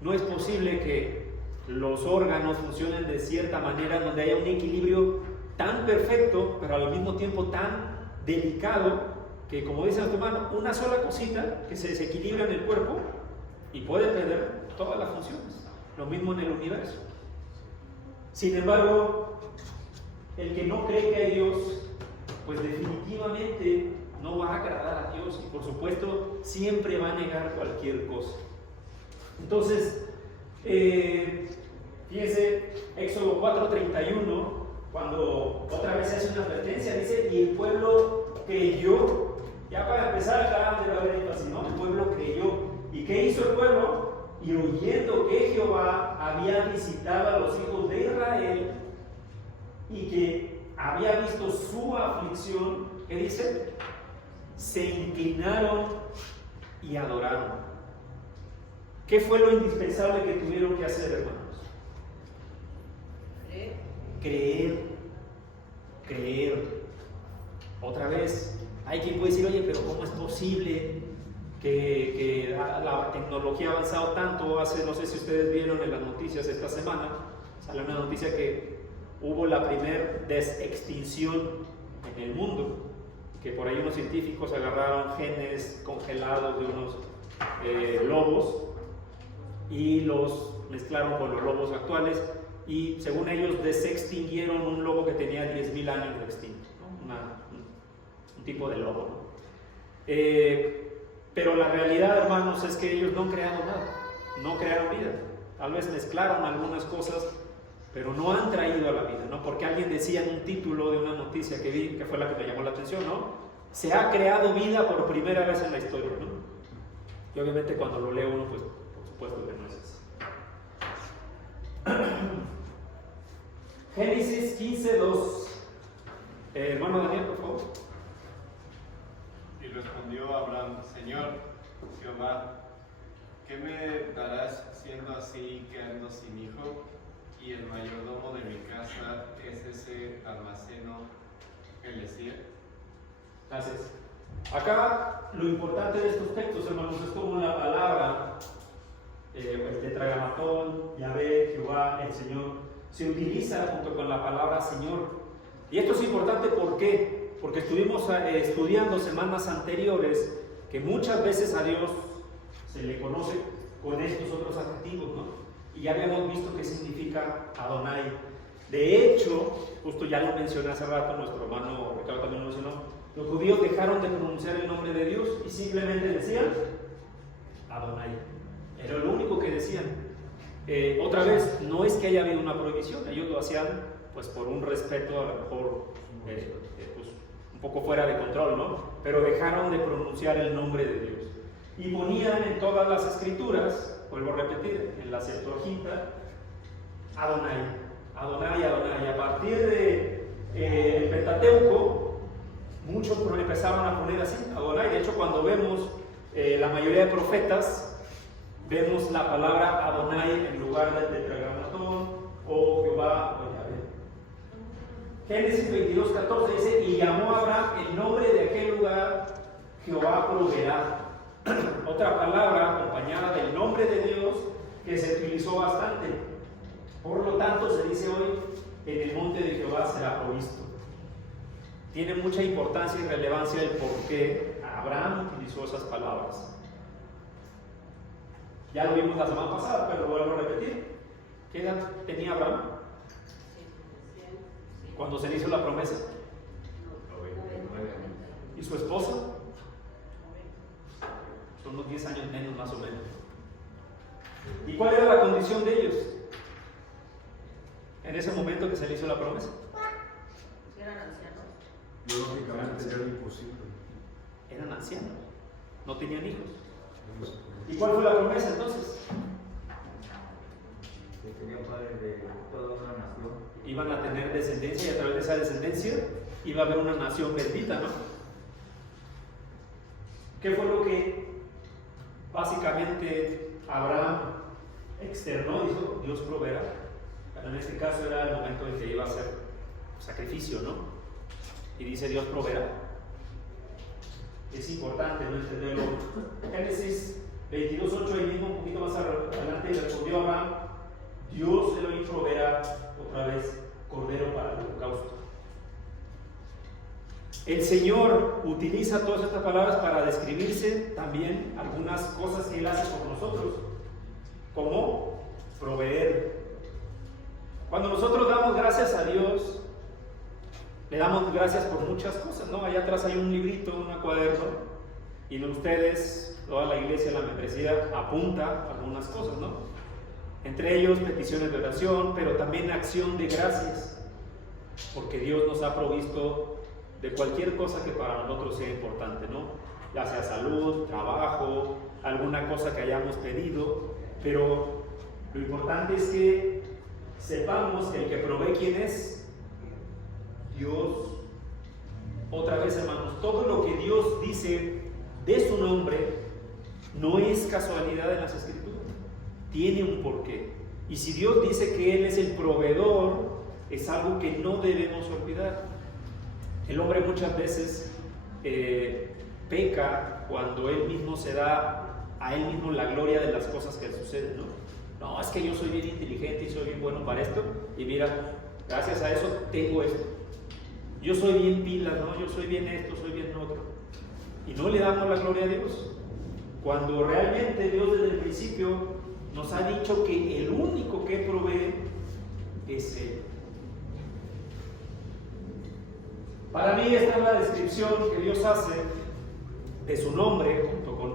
no es posible que los órganos funcionen de cierta manera donde haya un equilibrio tan perfecto, pero al mismo tiempo tan delicado, que como dice nuestro hermano, una sola cosita que se desequilibra en el cuerpo y puede perder todas las funciones. Lo mismo en el universo. Sin embargo, el que no cree que hay Dios, pues definitivamente no va a agradar a Dios y por supuesto siempre va a negar cualquier cosa. Entonces, fíjense, Éxodo 4:31, cuando otra vez hace una advertencia, dice, y el pueblo creyó. Ya para empezar acá debe haber énfasis, ¿no? El pueblo creyó. ¿Y qué hizo el pueblo? Y oyendo que Jehová había visitado a los hijos de Israel y que había visto su aflicción, ¿qué dice? Se inclinaron y adoraron. ¿Qué fue lo indispensable que tuvieron que hacer, hermanos? Creer. Otra vez. Hay quien puede decir, oye, pero ¿cómo es posible que la tecnología ha avanzado tanto? No sé si ustedes vieron en las noticias esta semana, salió una noticia que hubo la primer desextinción en el mundo, que por ahí unos científicos agarraron genes congelados de unos lobos y los mezclaron con los lobos actuales y según ellos desextinguieron un lobo que tenía 10.000 años de extinto, ¿no? Un tipo de lobo, ¿no? Pero la realidad, hermanos, es que ellos no han creado nada, no crearon vida. Tal vez mezclaron algunas cosas, pero no han traído a la vida, ¿no? Porque alguien decía en un título de una noticia que vi, que fue la que me llamó la atención, ¿no? Se ha creado vida por primera vez en la historia, ¿no? Y obviamente cuando lo lee uno, pues por supuesto que no es así. Génesis 15:2. Hermano Daniel, por favor. Y respondió Abraham, Señor Jehová, ¿qué me darás siendo así que ando sin hijo? Y el mayordomo de mi casa es ese Damaseno Eliezer. Gracias. Acá lo importante de estos textos, hermanos, es como la palabra, el tetragramatón, Yahvé, Jehová, el Señor, se utiliza junto con la palabra Señor. Y esto es importante, ¿por qué? Porque estuvimos estudiando semanas anteriores que muchas veces a Dios se le conoce con estos otros adjetivos, ¿no? Y ya habíamos visto qué significa Adonai. De hecho, justo ya lo mencioné hace rato, nuestro hermano Ricardo también lo mencionó, los judíos dejaron de pronunciar el nombre de Dios y simplemente decían Adonai. Era lo único que decían. Otra vez, no es que haya habido una prohibición, ellos lo hacían pues por un respeto a lo mejor pues, un poco fuera de control, ¿no? Pero dejaron de pronunciar el nombre de Dios. Y ponían en todas las escrituras, vuelvo a repetir, en la Septuaginta, Adonai, Adonai, Adonai. A partir de Pentateuco, muchos empezaron a poner así, Adonai. De hecho, cuando vemos la mayoría de profetas, vemos la palabra Adonai en lugar del tetragramatón o Jehová o Yahvé. Génesis 22:14 dice, y llamó a Abraham el nombre de aquel lugar, Jehová proveerá. Otra palabra acompañada del nombre de Dios que se utilizó bastante. Por lo tanto, se dice hoy, en el monte de Jehová será provisto. Tiene mucha importancia y relevancia el por qué Abraham utilizó esas palabras. Ya lo vimos la semana pasada, pero lo vuelvo a repetir. ¿Qué edad tenía Abraham cuando se le hizo la promesa? 99 años. ¿Y su esposa? Son unos 10 años menos, más o menos. ¿Y cuál era la condición de ellos en ese momento que se le hizo la promesa? Eran ancianos. Biológicamente era imposible. Eran ancianos, no tenían hijos. ¿Y cuál fue la promesa entonces? Que sería padre de toda una nación. Iban a tener descendencia y a través de esa descendencia iba a haber una nación bendita, ¿no? ¿Qué fue lo que básicamente Abraham externó? Dijo, Dios proveerá. Pero en este caso era el momento en que iba a hacer sacrificio, ¿no? Y dice, Dios proveerá. Es importante no entenderlo. Génesis 22:8, ahí mismo, un poquito más adelante, respondió Abraham, Dios Elohim proveerá otra vez cordero para el holocausto. El Señor utiliza todas estas palabras para describirse también algunas cosas que Él hace por nosotros, como proveer. Cuando nosotros damos gracias a Dios, le damos gracias por muchas cosas, ¿no? Allá atrás hay un librito, un cuaderno, y ustedes, toda la iglesia, la membresía, apunta algunas cosas, ¿no? Entre ellos peticiones de oración, pero también acción de gracias, porque Dios nos ha provisto de cualquier cosa que para nosotros sea importante, ¿no? Ya sea salud, trabajo, alguna cosa que hayamos pedido, pero lo importante es que sepamos que el que provee, ¿quién es? Dios. Otra vez, hermanos, todo lo que Dios dice de su nombre no es casualidad en las Escrituras, tiene un porqué. Y si Dios dice que Él es el proveedor, es algo que no debemos olvidar. El hombre muchas veces peca cuando él mismo se da a él mismo la gloria de las cosas que le suceden, ¿no? No, es que yo soy bien inteligente y soy bien bueno para esto, y mira, gracias a eso tengo esto. Yo soy bien pilas, ¿no? Yo soy bien esto, soy bien otro. Y no le damos la gloria a Dios. Cuando realmente Dios desde el principio nos ha dicho que el único que provee es Él. Para mí esta es la descripción que Dios hace de su nombre, junto con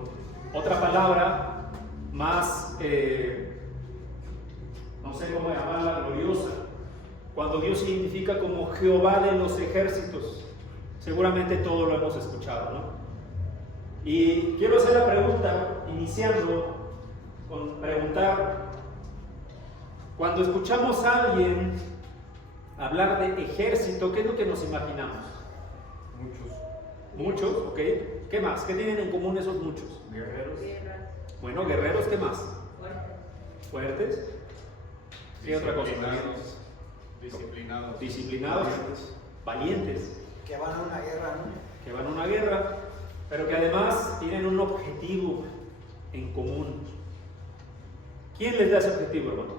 otra palabra más, no sé cómo llamarla, gloriosa, cuando Dios se identifica como Jehová de los ejércitos. Seguramente todos lo hemos escuchado, ¿no? Y quiero hacer la pregunta, iniciando con preguntar, cuando escuchamos a alguien hablar de ejército, ¿qué es lo que nos imaginamos? Muchos. Muchos, ok. ¿Qué más? ¿Qué tienen en común esos muchos? Guerreros. Bueno, guerreros, ¿qué más? Fuertes. ¿Qué otra cosa? Disciplinados. Disciplinados. Valientes. Que van a una guerra, ¿no? Que van a una guerra, pero que además tienen un objetivo en común. ¿Quién les da ese objetivo, hermano?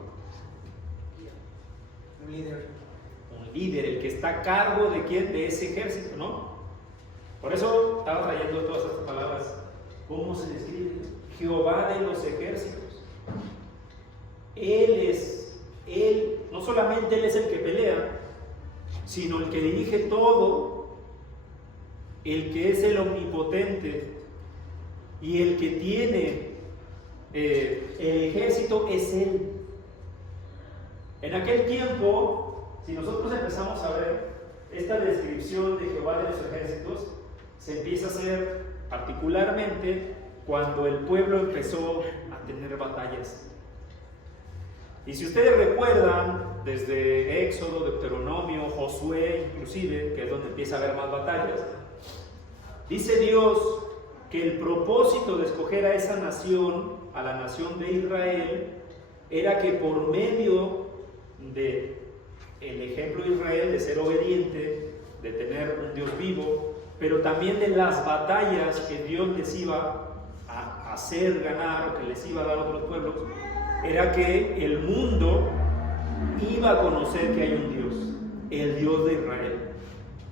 Un líder. Un líder, el que está a cargo de quién, de ese ejército, ¿no? Por eso estaba trayendo todas estas palabras. ¿Cómo se describe? Jehová de los ejércitos. Él, no solamente Él es el que pelea, sino el que dirige todo, el que es el omnipotente y el que tiene el ejército es Él. En aquel tiempo, si nosotros empezamos a ver esta descripción de Jehová de los ejércitos, se empieza a hacer particularmente cuando el pueblo empezó a tener batallas. Y si ustedes recuerdan, desde Éxodo, Deuteronomio, Josué inclusive, que es donde empieza a haber más batallas, dice Dios que el propósito de escoger a esa nación, a la nación de Israel, era que por medio de el ejemplo de Israel, de ser obediente, de tener un Dios vivo, pero también de las batallas que Dios les iba a hacer ganar o que les iba a dar a otros pueblos, era que el mundo iba a conocer que hay un Dios, el Dios de Israel.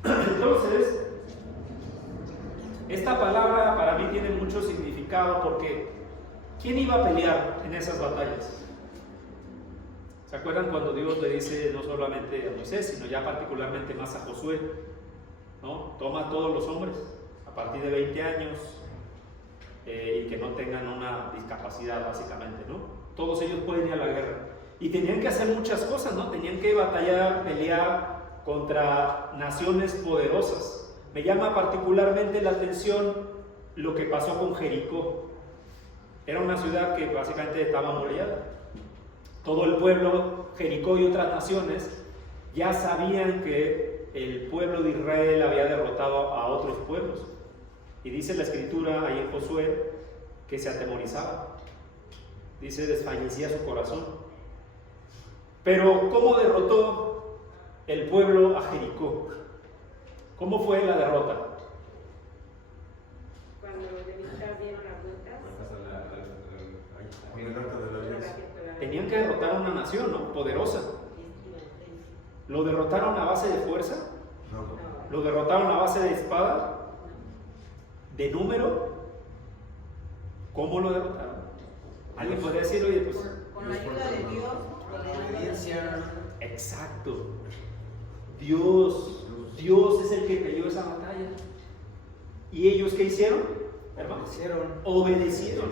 Entonces, esta palabra para mí tiene mucho significado porque ¿quién iba a pelear en esas batallas? ¿Se acuerdan cuando Dios le dice no solamente a Moisés, sino ya particularmente más a Josué, ¿no? Toma a todos los hombres a partir de 20 años y que no tengan una discapacidad básicamente, ¿no? Todos ellos pueden ir a la guerra. Y tenían que hacer muchas cosas, ¿no? Tenían que batallar, pelear contra naciones poderosas. Me llama particularmente la atención lo que pasó con Jericó. Era una ciudad que básicamente estaba amurallada. Todo el pueblo, Jericó y otras naciones, ya sabían que el pueblo de Israel había derrotado a otros pueblos. Y dice la escritura ahí en Josué que se atemorizaba. Dice, desfallecía su corazón. Pero ¿cómo derrotó el pueblo a Jericó? ¿Cómo fue la derrota? Cuando los levitas dieron las vueltas. Tenían que derrotar a una nación, ¿no? Poderosa. ¿Lo derrotaron a base de fuerza? No. ¿Lo derrotaron a base de espada? ¿De número? ¿Cómo lo derrotaron? Alguien podría decir, oye, pues... Con la ayuda de Dios, con la Obediencia. Exacto. Dios es el que peleó esa batalla. ¿Y ellos qué hicieron? Hermano, obedecieron.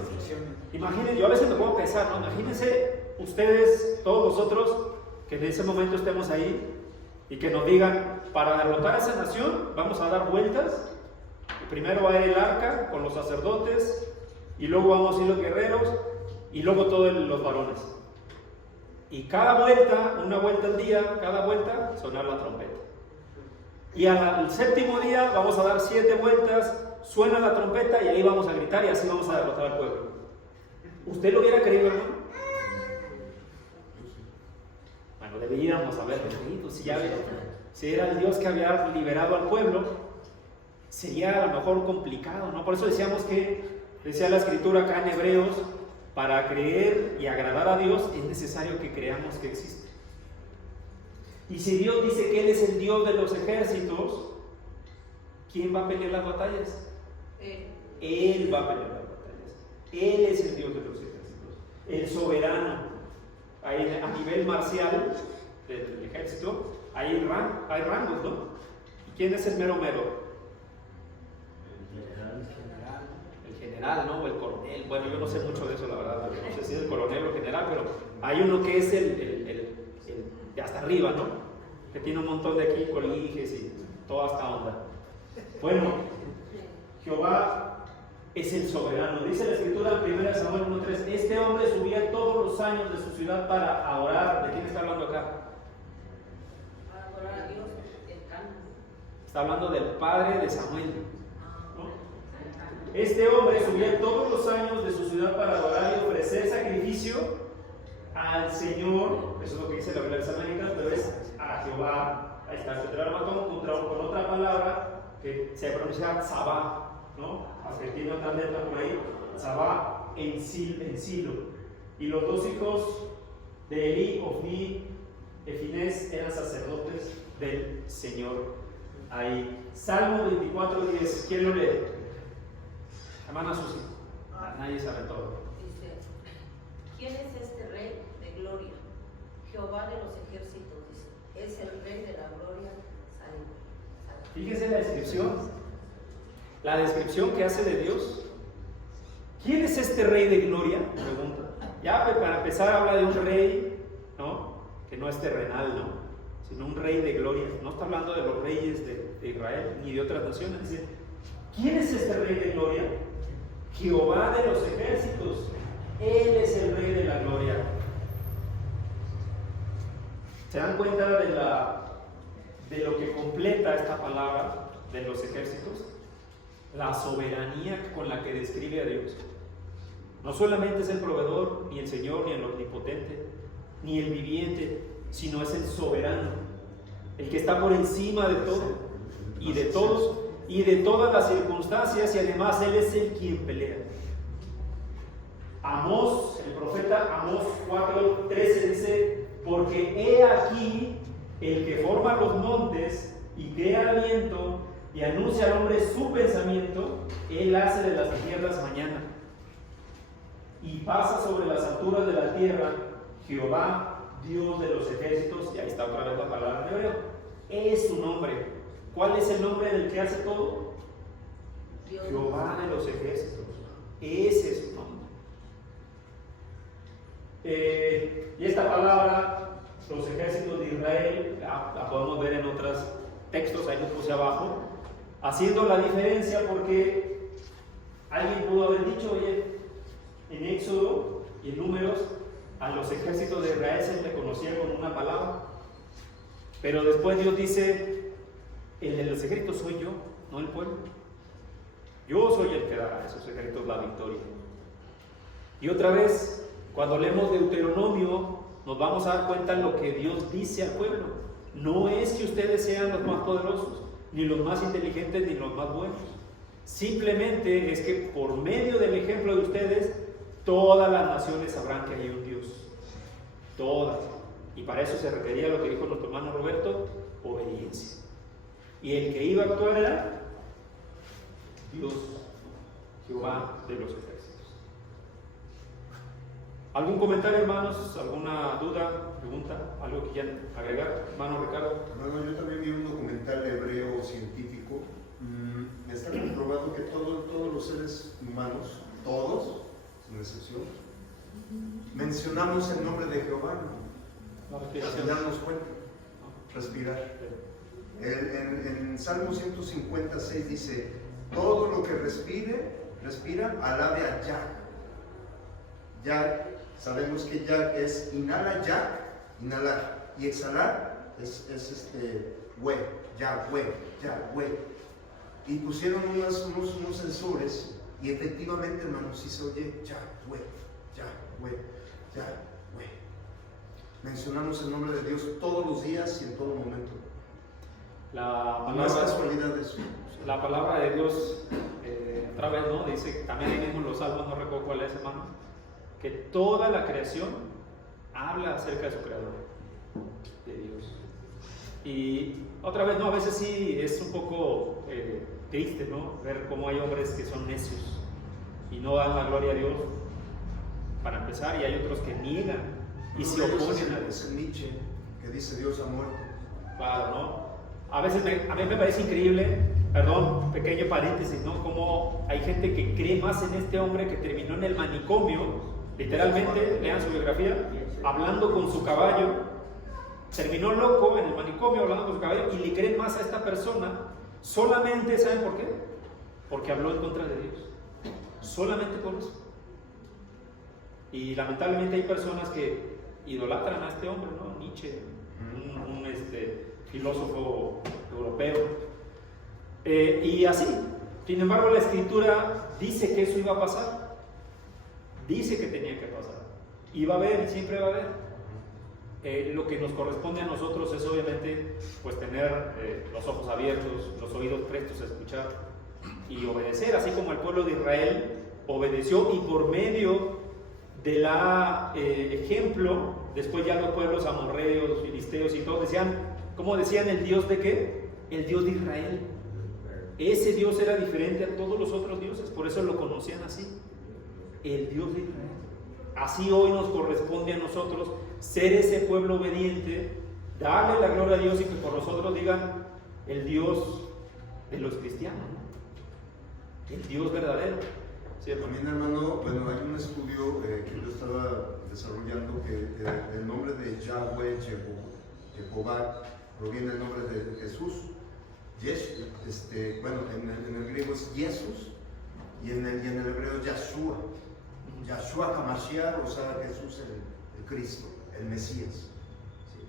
Imaginen, yo a veces me puedo pensar, ¿no? Imagínense ustedes, todos nosotros, que en ese momento estemos ahí y que nos digan, para derrotar a esa nación, vamos a dar vueltas. Primero va a ir el arca con los sacerdotes, y luego vamos a ir los guerreros, y luego todos los varones. Y cada vuelta, una vuelta al día, cada vuelta, sonar la trompeta. Y al séptimo día vamos a dar 7 vueltas, suena la trompeta y ahí vamos a gritar y así vamos a derrotar al pueblo. ¿Usted lo hubiera querido, hermano? Bueno, deberíamos haberlo querido. Si era el Dios que había liberado al pueblo, sería a lo mejor complicado, ¿no? Por eso decíamos que, decía la escritura acá en Hebreos, para creer y agradar a Dios es necesario que creamos que existe. Y si Dios dice que Él es el Dios de los ejércitos, ¿quién va a pelear las batallas? Él va a pelear las batallas. Él es el Dios de los ejércitos, el soberano. Ahí, a nivel marcial del ejército hay rangos, ¿no? ¿Y quién es el mero mero? El general, ¿no? O el coronel. Bueno, yo no sé mucho de eso, la verdad. No sé si es el coronel o el general, pero hay uno que es el de hasta arriba, ¿no? Que tiene un montón de aquí coliges y toda esta onda. Bueno, Jehová es el soberano. Dice la escritura en 1 Samuel 1:3, este hombre subía todos los años de su ciudad para orar. ¿De quién está hablando acá? Para adorar a Dios, el canto. Está hablando del padre de Samuel. este hombre subía todos los años de su ciudad para adorar y ofrecer sacrificio al Señor. Eso es lo que dice la Biblia de Samaritas, pero es a Jehová. Ahí está, con otra palabra que se pronuncia Sabá, ¿no? Hasta que tiene otra letra por ahí, Sabá en Silo. Y los dos hijos de Elí, Ofni y Finés eran sacerdotes del Señor. Ahí, Salmo 24:10. ¿Quién lo lee? Hermana Susi. Nadie sabe todo. Dice, ¿quién es este rey de gloria? Jehová de los ejércitos, dice, es el rey de la gloria. Fíjense la descripción que hace de Dios. ¿Quién es este rey de gloria? Pregunta. Ya para empezar habla de un rey, ¿no? Que no es terrenal, ¿no? Sino un rey de gloria. No está hablando de los reyes de Israel ni de otras naciones. Dice, ¿quién es este rey de gloria? Jehová de los ejércitos. Él es el rey de la gloria. ¿Se dan cuenta de lo que completa esta palabra de los ejércitos? La soberanía con la que describe a Dios. No solamente es el proveedor, ni el Señor, ni el omnipotente, ni el viviente, sino es el soberano, el que está por encima de todo y de todos y de todas las circunstancias, y además Él es el quien pelea. Amós, el profeta Amós 4:13 dice, porque he aquí el que forma los montes y crea el viento y anuncia al hombre su pensamiento, Él hace de las tierras mañana y pasa sobre las alturas de la tierra, Jehová, Dios de los ejércitos. Y ahí está otra vez la palabra en hebreo, es su nombre. ¿Cuál es el nombre del que hace todo? Dios. Jehová de los ejércitos, ese es su nombre. Y esta palabra, los ejércitos de Israel, la podemos ver en otros textos, ahí los puse abajo, haciendo la diferencia, porque alguien pudo haber dicho, oye, en Éxodo y en Números, a los ejércitos de Israel se les conocía con una palabra, pero después Dios dice, el de los ejércitos soy yo, no el pueblo. Yo soy el que da a esos ejércitos la victoria. Y otra vez, cuando leemos Deuteronomio, nos vamos a dar cuenta de lo que Dios dice al pueblo. No es que ustedes sean los más poderosos, ni los más inteligentes, ni los más buenos. Simplemente es que por medio del ejemplo de ustedes, todas las naciones sabrán que hay un Dios. Todas. Y para eso se requería lo que dijo nuestro hermano Roberto, obediencia. Y el que iba a actuar era Dios, Jehová de los ejércitos. ¿Algún comentario, hermanos? ¿Alguna duda, pregunta? ¿Algo que quieran agregar? Hermano Ricardo. Hermano, yo también vi un documental hebreo científico. Está comprobado que todos los seres humanos, todos, sin excepción, mencionamos el nombre de Jehová, sin darnos cuenta. Respirar. En Salmo 156 dice, todo lo que respira, alabe a Yah. Yah, sabemos que Yah es inhala, Yah, inhalar, y exhalar es Yahweh. Y pusieron unos sensores, y efectivamente, hermanos, sí se oye Yahweh. Mencionamos el nombre de Dios todos los días y en todo momento. No es casualidad eso. La palabra de Dios, otra vez, ¿no? Dice, también ahí mismo en los Salmos, no recuerdo cuál es, hermano, que toda la creación habla acerca de su creador, de Dios. Y otra vez, no, a veces sí es un poco triste, ¿no? Ver cómo hay hombres que son necios y no dan la gloria a Dios, para empezar, y hay otros que niegan y se oponen a Dios. Es Nietzsche, que dice Dios ha muerto. Claro, ¿no? A veces a mí me parece increíble, perdón, pequeño paréntesis, ¿no? Como hay gente que cree más en este hombre que terminó en el manicomio, literalmente, lean su biografía, hablando con su caballo, terminó loco en el manicomio hablando con su caballo, y le creen más a esta persona, solamente, ¿saben por qué? Porque habló en contra de Dios, solamente por eso. Y lamentablemente hay personas que idolatran a este hombre, ¿no? Nietzsche, un filósofo europeo. Y así, sin embargo, la Escritura dice que eso iba a pasar. Dice que tenía que pasar. Y va a haber, y siempre va a haber. Lo que nos corresponde a nosotros es obviamente pues tener los ojos abiertos, los oídos prestos a escuchar y obedecer, así como el pueblo de Israel obedeció, y por medio de la ejemplo, después ya los pueblos amorreos, los filisteos y todos decían, ¿cómo decían? ¿El Dios de qué? El Dios de Israel. Ese Dios era diferente a todos los otros dioses, por eso lo conocían así, el Dios de Israel. Así hoy nos corresponde a nosotros ser ese pueblo obediente, darle la gloria a Dios y que por nosotros digan el Dios de los cristianos, ¿no? El Dios verdadero. ¿Sí, hermano? También, hermano, bueno, hay un estudio que yo estaba desarrollando que el nombre de Yahweh, Jehová, proviene del nombre de Jesús. Bueno, en el griego es Jesús y en el hebreo Yahshua. Yahshua HaMashiach, o sea, Jesús el Cristo, el Mesías. ¿Sí?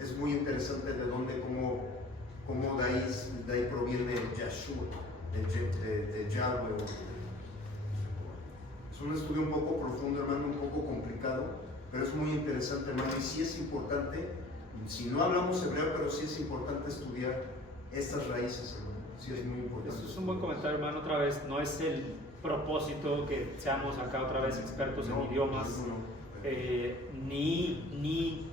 Es muy interesante de dónde, cómo de ahí proviene Yahshua, de Yahweh. Es un estudio un poco profundo, hermano, un poco complicado, pero es muy interesante, hermano, y sí es importante, si no hablamos hebreo, pero sí es importante estudiar estas raíces, hermano. Sí es muy importante. Eso es un buen comentario, hermano, otra vez, no es el propósito que seamos acá otra vez expertos en idiomas, ni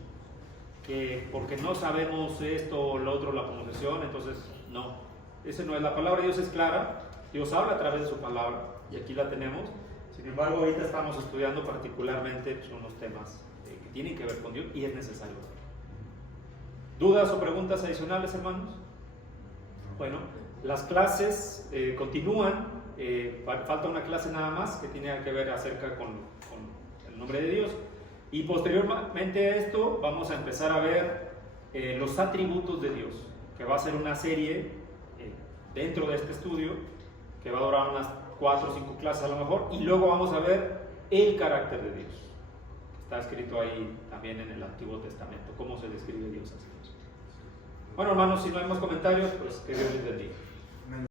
que porque no sabemos esto o lo otro, la pronunciación, entonces no, ese no es. La palabra de Dios es clara, Dios habla a través de su palabra y aquí la tenemos. Sin embargo, ahorita estamos estudiando particularmente pues, unos temas que tienen que ver con Dios y es necesario. ¿Dudas o preguntas adicionales, hermanos? Bueno, las clases continúan. Falta una clase nada más que tiene que ver acerca con el nombre de Dios, y posteriormente a esto vamos a empezar a ver los atributos de Dios, que va a ser una serie dentro de este estudio que va a durar unas 4 o 5 clases a lo mejor, y luego vamos a ver el carácter de Dios. Está escrito ahí también en el Antiguo Testamento, cómo se describe Dios así. Bueno, hermanos, si no hay más comentarios, pues que Dios les bendiga.